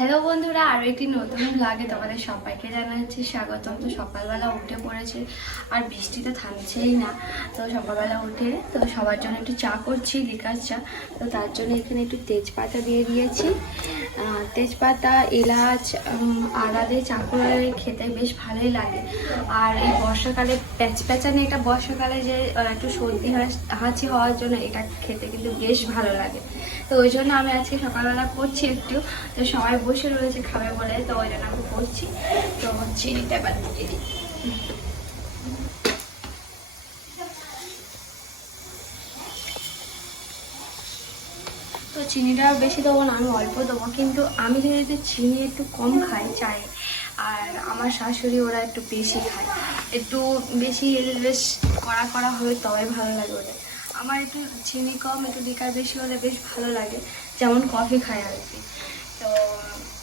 Hello বন্ধুরা আরও একটি নতুন লাগে তোমাদের সবাইকে জানাচ্ছি স্বাগতম। তো সকালবেলা উঠে পড়েছে আর বৃষ্টি তো থামছেই না। তো সকালবেলা উঠে তো সবার জন্য একটু চা করছি লিকার চা। তো তার জন্য এখানে একটু তেজপাতা দিয়ে দিয়েছি। তেজপাতা, এলাচ আদা দিয়ে চা করে খেতে বেশ ভালোই লাগে। আর এই বর্ষাকালে প্যাচ প্যাচানি এটা বর্ষাকালে যে একটু সর্দি হাঁচি হওয়ার জন্য এটা খেতে কিন্তু বেশ ভালো লাগে। তো ওই জন্য আমি আজকে সকালবেলা করছি একটু। তো সবাই বসে রয়েছে খাবে বলে তো ওই জন্য আমি করছি তো চিনিটা এবার দিয়ে দিই। তো চিনিটা বেশি দেবো না, আমি অল্প দেবো। কিন্তু আমি যেহেতু চিনি একটু কম খাই চাই আর আমার শাশুড়ি ওরা একটু বেশি খায়। একটু বেশি বেশ কড়া করা হলে তবে ভালো লাগে ওদের। আমার একটু চিনি কম, একটু লিকার বেশি হলে বেশ ভালো লাগে। যেমন কফি খাই আর কি। তো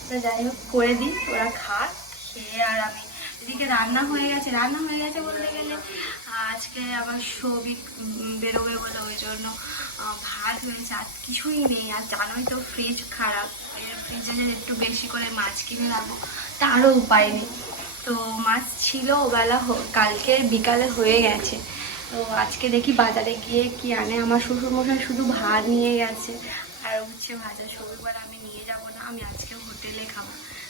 তো যাই হোক করে দিই ওরা খাক খেয়ে আর আমি এদিকে রান্না হয়ে গেছে রান্না হয়ে গেছে বলতে গেলে আজকে আবার উম, বেরোবে বলে ওই জন্য ভাত হয়েছে আর কিছুই নেই আর জানোই তো ফ্রিজ খারাপ ফ্রিজে একটু বেশি করে মাছ কিনে রাখব তারও উপায় নেই। তো মাছ ছিল ওবেলা কালকে বিকালে হয়ে গেছে তো আজকে দেখি বাজারে গিয়ে কি আনে আমার শ্বশুরমশাই শুধু ভাত নিয়ে গেছে আর উচ্ছে ভাজা সবিবার আমি নিয়ে যাব না আমি আজকে হোটেলে খাব।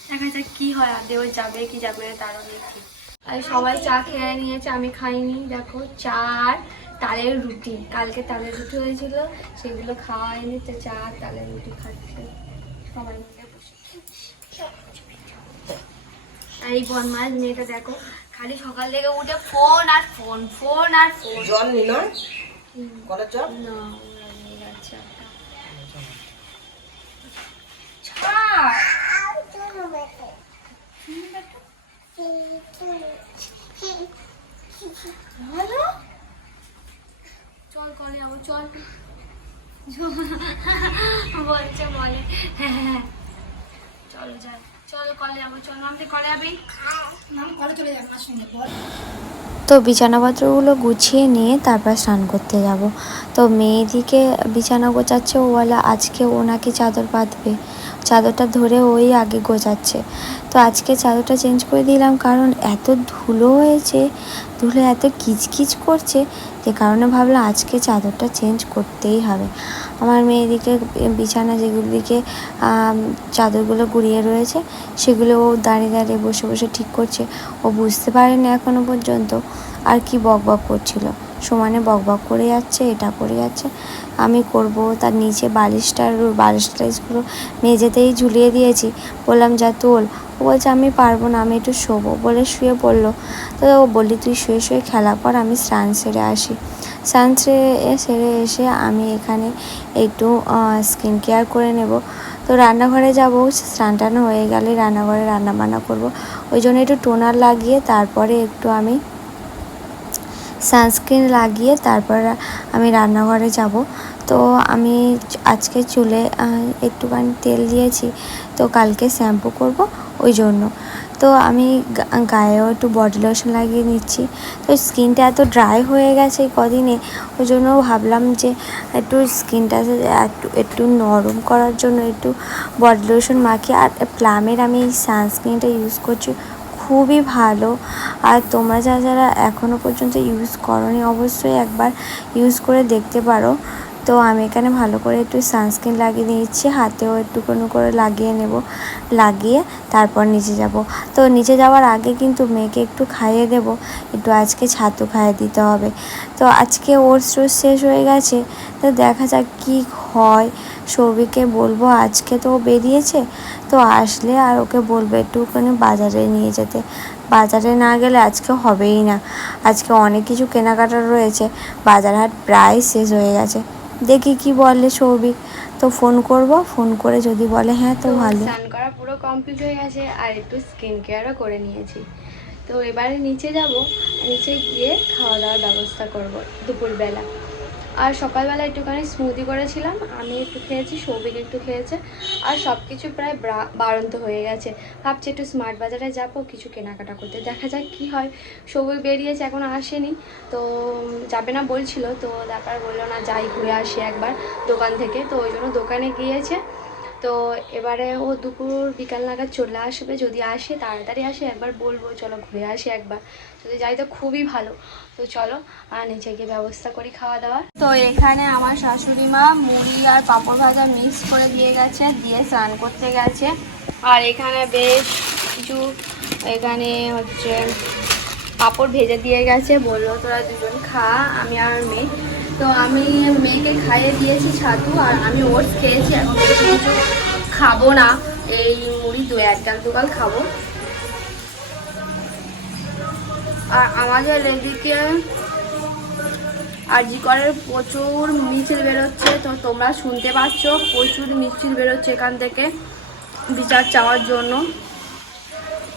দেখা যাক কি হয় আর দেও যাবে কি যাবে তারও ঠিক আর সবাই চা খেয়ে নিয়েছে আমি খাইনি। দেখো চা আর তালের রুটি। কালকে তালের রুটি হয়েছিল সেগুলো খাওয়া হয়নি তো চা আর তালের রুটি খাচ্ছে। সবাই মিলে বসে আর এই বনমাস মেয়েটা দেখো খালি সকাল থেকে উঠে ফোন আর ফোন ফোন আর ফোন। জল নি নয় কলের জল? না ওরা নিয়ে যাচ্ছে একটা ছাড়। ভালো চল কলে যাব চল বলছে বলে। চলো যাই। চলো কলে যাব। চল নামতে কলে যাবি? কলে চলে যাব আমার সঙ্গে বল। তো বিছানাপত্রগুলো গুছিয়ে নিয়ে তারপর স্নান করতে যাব। তো মেয়েদিকে বিছানা গোছাচ্ছে ও বলে আজকে ও নাকি চাদর পাতবে চাদরটা ধরে ওই আগে গোছাচ্ছে। তো আজকে চাদরটা চেঞ্জ করে দিলাম কারণ এত ধুলো হয়েছে ধুলো এত কিচকিচ করছে যে কারণে ভাবলাম আজকে চাদরটা চেঞ্জ করতেই হবে। আমার মেয়েদিকে বিছানা যেগুলিকে চাদরগুলো গুড়িয়ে রয়েছে, সেগুলো ও দাঁড়িয়ে দাঁড়িয়ে বসে বসে ঠিক করছে। ও বুঝতে পারেনি এখনও পর্যন্ত আর কি বক করছিল। সমানে বক বক করে যাচ্ছে, এটা করে যাচ্ছে। আমি করব তার নিচে বালিশটার বালিশ টালিশগুলো মেঝেতেই ঝুলিয়ে দিয়েছি। বললাম, যা তোল। ও বলছে, আমি পারব না, আমি একটু শোবো। বলে শুয়ে পড়ল। তো ও বললি, তুই শুয়ে শুয়ে খেলা কর, আমি স্নান সেরে আসি। স্নান সেরে সেরে এসে আমি এখানে একটু স্কিন কেয়ার করে নেব। তো রান্নাঘরে যাব, স্নান টান হয়ে গেলে রান্নাঘরে রান্না বান্না করব। ওই জন্য একটু টোনার লাগিয়ে তারপরে একটু আমি সানস্ক্রিন লাগিয়ে তারপর আমি রান্নাঘরে যাব। তো আমি আজকে চুলে একটুখানি তেল দিয়েছি। তো কালকে শ্যাম্পু করব। ওই জন্য তো আমি গায়েও একটু বডি লোশন লাগিয়ে নিচ্ছি। তো স্কিনটা এত ড্রাই হয়ে গেছে কদিনে ওই জন্য ভাবলাম যে একটু স্কিনটা একটু একটু নরম করার জন্য একটু বডি লোশন মাখিয়ে, আর প্লামের আমি এই সানস্ক্রিনটা ইউজ করছি, খুবই ভালো। আর তোমরা যারা যারা এখনও পর্যন্ত ইউজ করনি, অবশ্যই একবার ইউজ করে দেখতে পারো। তো আমি এখানে ভালো করে একটু সানস্ক্রিন লাগিয়ে নিচ্ছি হাতেও একটুখানি করে লাগিয়ে নেব, লাগিয়ে তারপর নিচে যাব। তো নিচে যাওয়ার আগে কিন্তু মেয়েকে একটু খাইয়ে দেব, একটু আজকে ছাতু খাইয়ে দিতে হবে। তো আজকে ওর স্টোর শেষ হয়ে গেছে, তো দেখা যাক কী হয়। সৌভিককে বলব আজকে তো বেরিয়েছে, তো আসলে আর ওকে বলব একটুখানি বাজারে নিয়ে যেতে। বাজারে না গেলে আজকে হবেই না। আজকে অনেক কিছু কেনাকাটা রয়েছে বাজার হাট প্রায় শেষ হয়ে গেছে। দেখি কি বলে সৌভিক। তো ফোন করব ফোন করে যদি বলে হ্যাঁ তো ভালো। স্নান করা পুরো কমপ্লিট হয়ে গেছে আর একটু স্কিন কেয়ারও করে নিয়েছি। তো এবারে নিচে যাব নিচে গিয়ে খাওয়া দাওয়ার ব্যবস্থা করব দুপুরবেলা। আর সকালবেলা একটুখানি স্মুদি করেছিলাম, আমি একটু খেয়েছি, সৌভিক একটু খেয়েছে, আর সব কিছু প্রায় বাড়ন্ত হয়ে গেছে। ভাবছি একটু স্মার্ট বাজারে যাব, কিছু কেনাকাটা করতে, দেখা যাক কি হয়। সৌভিক বেরিয়েছে, এখন আসেনি, তো যাবে না বলছিল, তো তারপর বলল না, যাই ঘুরে আসি একবার দোকান থেকে, তো ওই জন্য দোকানে গিয়েছে। তো এবারে ও দুপুর বিকাল নাগাদ চলে আসবে। যদি আসে, তাড়াতাড়ি আসে, একবার বলব, চলো ঘুরে আসি একবার। যদি যাই তো খুবই ভালো। তো চলো, আর নিচে গিয়ে ব্যবস্থা করি খাওয়া দাওয়ার। তো এখানে আমার শাশুড়ি মা মুড়ি আর পাঁপড় ভাজা মিক্স করে দিয়ে গেছে, দিয়ে স্নান করতে গেছে। আর এখানে বেশ কিছু, এখানে হচ্ছে পাঁপড় ভেজে দিয়ে গেছে। বলল, তোরা দুজন খা, আমি আর মেয়ে। তো আমি মেয়েকে খাইয়ে দিয়েছি ছাতু আর আমি ওটস খেয়েছি, এখন কিছু খাব না। এই মুড়ি দু এক গাল দুগাল খাব। আর আমাদের এদিকে আরজি করের প্রচুর মিছিল বেরোচ্ছে, তো তোমরা শুনতে পাচ্ছ, প্রচুর মিছিল বেরোচ্ছে এখান থেকে বিচার চাওয়ার জন্য।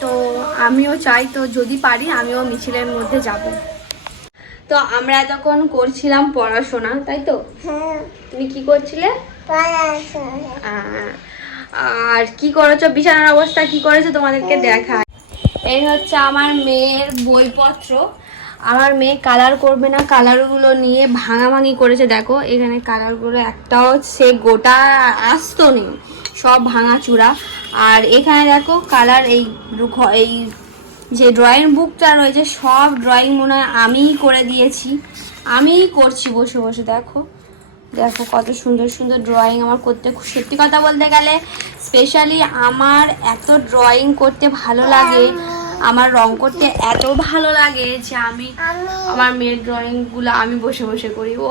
তো আমিও চাই তো যদি পারি, আমিও মিছিলের মধ্যে যাব। তো আমরা এতক্ষণ করছিলাম পড়াশোনা তাই তো? তুমি কি করছিলে? আর কি করেছ? বিছানার অবস্থা কি করেছ তোমাদেরকে দেখায় এই হচ্ছে আমার মেয়ের বইপত্র। আমার মেয়ে কালার করবে না কালারগুলো নিয়ে ভাঙাভাঙি করেছে। দেখো এখানে কালারগুলো একটাও সে গোটা আসতো নেই সব ভাঙাচুরা আর এখানে দেখো কালার এই এই যে ড্রয়িং বুকটা রয়েছে, সব ড্রয়িং মনে হয় আমিই করে দিয়েছি। আমিই করছি, বসে বসে, দেখো। দেখো কত সুন্দর সুন্দর ড্রয়িং আমার করতে। সত্যি কথা বলতে গেলে স্পেশালি আমার এত ড্রয়িং করতে ভালো লাগে, আমার রং করতে এত ভালো লাগে যে আমি আমার মেয়ের ড্রয়িংগুলো আমি বসে বসে করি। ও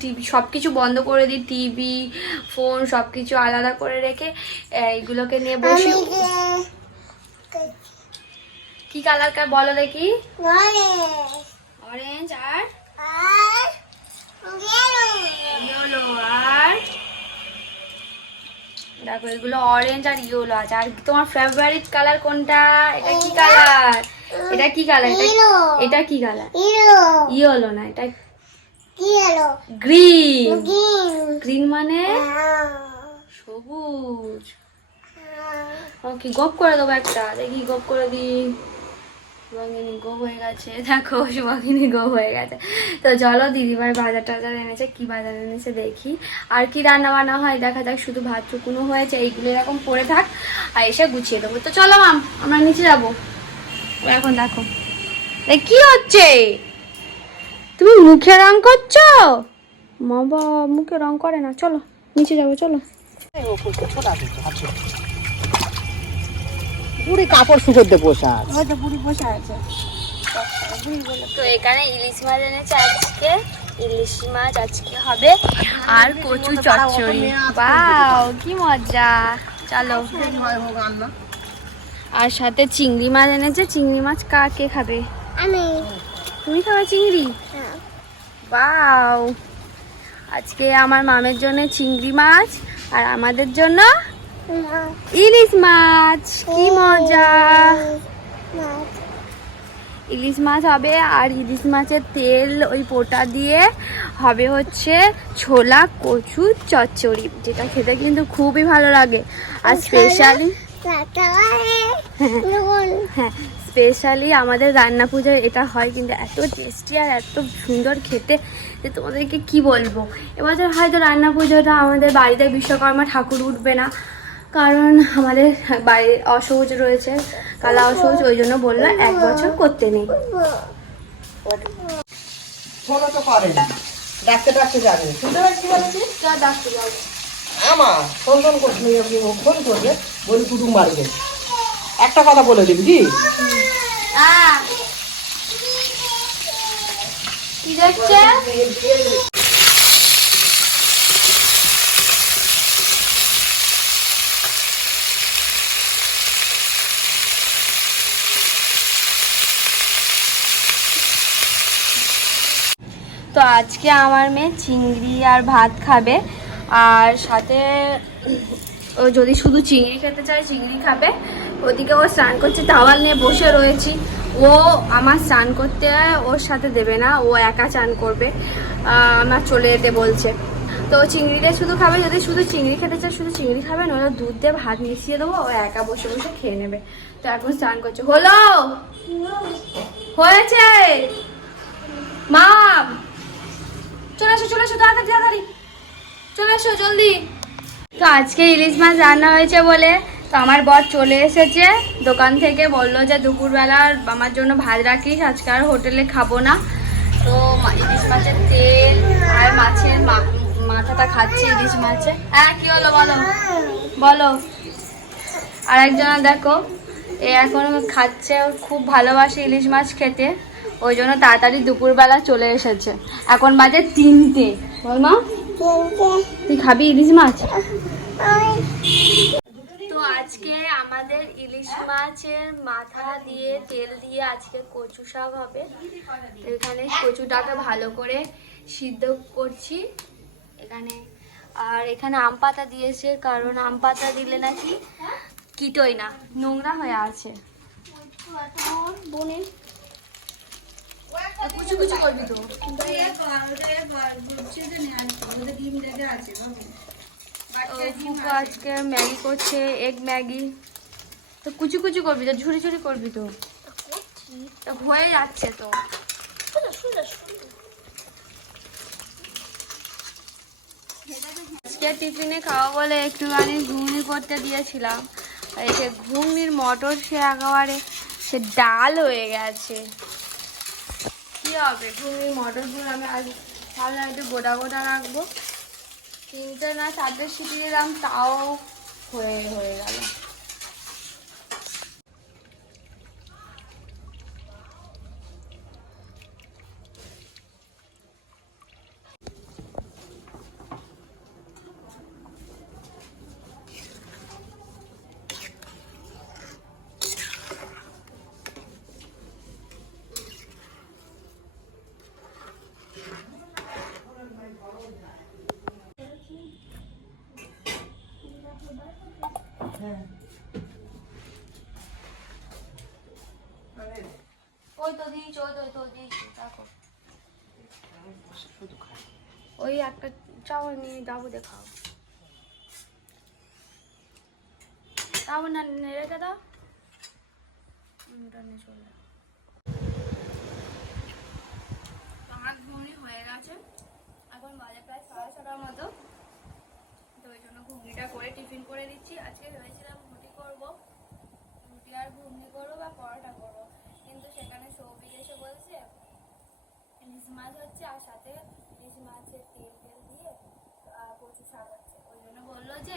টিভি সব কিছু বন্ধ করে দিই, টিভি ফোন সব কিছু আলাদা করে রেখে, এইগুলোকে নিয়ে বসি কি কালার কার বলো দেখি? অরেঞ্জ আর? ইয়েলো আর? দেখো এগুলো অরেঞ্জ আর ইয়েলো আছে। আর তোমার ফেভারিট কালার কোনটা? এটা কি কালার এটা কি কালার এটা এটা কি কালার ইয়েলো না এটা গ্রিন গ্রিন মানে? সবুজ। ওকে গপ করে দেবো একটা। দেখি গপ করে দিই। শুভাঙ্গিনী গো হয়ে গেছে, দেখো শুভাঙ্গিনী গো হয়ে গেছে। তো চলো, দিদিভাই বাজার টাজার এনেছে, কি বাজার এনেছে দেখি। আর কি রান্না বান্না হয়, দেখা যাক, শুধু ভাত চুকুনো হয়েছে, এইগুলো এরকম পড়ে থাক, আর এসে গুছিয়ে দেবো। তো চলো, মাম, আমরা নিচে যাব। এখন দেখো। কি হচ্ছে? তুমি মুখে রং করছ? বাবা, মুখে রং করে না। চলো, নিচে যাব, চলো। পুরি কাপড় শুকোতে বসা আছে। হয়তো বুড়ি বসে আছে। তো এখানে ইলিশ মাছ এনেছে আজকে। ইলিশ মাছ আজকে হবে। আর কচু চচ্চড়ি। বাও কি মজা। চলো। আর সাথে চিংড়ি মাছ এনেছে। চিংড়ি মাছ কা কে খাবে তুমি খাবে চিংড়ি? বাও আজকে আমার মামের জন্য চিংড়ি মাছ আর আমাদের জন্য ইলিশ মাছ কি মজা। ইলিশ মাছ হবে আর ইলিশ মাছের তেল ওই পোটা দিয়ে হবে হচ্ছে ছোলা কচু চচ্চড়ি যেটা খেতে কিন্তু খুবই ভালো লাগে। আর স্পেশালি হ্যাঁ স্পেশালি আমাদের রান্না পুজোয় এটা হয় কিন্তু এত টেস্টি আর এত সুন্দর খেতে যে তোমাদেরকে কি বলব? এবছর হয়তো রান্না পুজোটা আমাদের বাড়িতে বিশ্বকর্মা ঠাকুর উঠবে না। কারণ আমাদের বাড়ির অসহজ রয়েছে কালা অসহজ ওই জন্য বলল এক বছর করতে নেই। ফোনও তো করে না। ডাকতে ডাকতে যাবে। শুনতে পাচ্ছি বলছি আমার ফোন ফোন করছে ফোন করবে বলি কুটুম মারবে একটা কথা বলে দিবি কি কি দেখছে? আজকে আমার মেয়ে চিংড়ি আর ভাত খাবে। আর সাথে ও যদি শুধু চিংড়ি খেতে চায়, চিংড়ি খাবে। ওদিকে ও স্নান করছে, টাওয়াল নিয়ে বসে রয়েছি। ও আমার স্নান করতে ওর সাথে দেবে না, ও একা চান করবে। আমার চলে যেতে বলছে। তো চিংড়িটা শুধু খাবে, যদি শুধু চিংড়ি খেতে চায়, শুধু চিংড়ি খাবে, নইলে দুধ দিয়ে ভাত মিশিয়ে দেবো, ও একা বসে বসে খেয়ে নেবে। তো এখন স্নান করছে। হলো! হয়েছে! মাম চলে এসো চলে এসো, তাড়াতাড়ি জলদি। তো আজকে ইলিশ মাছ রান্না হয়েছে বলে তো আমার বর চলে এসেছে। দোকান থেকে বলল যে দুপুরবেলা আমার জন্য ভাত রাখিস, আজকে আর হোটেলে খাব না। তো ইলিশ মাছের তেল আর মাছের মাথাটা খাচ্ছি ইলিশ মাছে। হ্যাঁ কি হলো বলো? বলো। আর একজন দেখো, এ এখন খাচ্ছে খুব ভালোবাসে ইলিশ মাছ খেতে। ওই জন্য তাড়াতাড়ি দুপুরবেলা চলে এসেছে। এখন বাজে তিনটে। বল মা তুই খাবি ইলিশ মাছ? তো আজকে আমাদের ইলিশ মাছের মাথা দিয়ে তেল দিয়ে আজকে কচু শাক হবে। এখানে কচুটাকে ভালো করে সিদ্ধ করছি। এখানে আর এখানে আম পাতা দিয়েছে কারণ আম পাতা দিলে নাকি কিটোই না নোংরা হয়ে আছে। তো কুচু কুচু করবি তো? আজকে ম্যাগি করছে এগ ম্যাগি তো কুচি কুচি করবি তো? ঝুড়ি ঝুড়ি করবি তো? হয়ে যাচ্ছে তো? আজকে টিফিনে খাওয়া বলে একটুখানি ঘুগনি করতে দিয়েছিলাম। আর যে ঘুগনির মটর সে একেবারে সে ডাল হয়ে গেছে। কি হবে। ঘুগনির মটরগুলো আমি আজ তাহলে একটু গোটা গোটা রাখব। তিনটে না, চারটে সিটি দিলাম, তাও হয়ে হয়ে গেল। ওই তো দিয়েছি ওই তো ওই তো দিয়েছি দেখো ওই একটা চাও নিয়ে যাব দেখাও। তাও না রেখে দাও। নিয়ে চলে যাও। তো হয়ে গেছে। এখন বাজে প্রায় সাড়ে ছটার মতো। ঘুগনিটা করে টিফিন করে দিচ্ছি। আজকে ভেবেছিলাম রুটি করব। রুটি আর ঘুগনি করব বা পরোটা করব। কিন্তু সেখানে সৌভিক এসে বলছে, ইলিশ মাছ হচ্ছে আর সাথে ইলিশ মাছের তেল তেল দিয়ে কচু শাক হচ্ছে। ওই জন্য বলল যে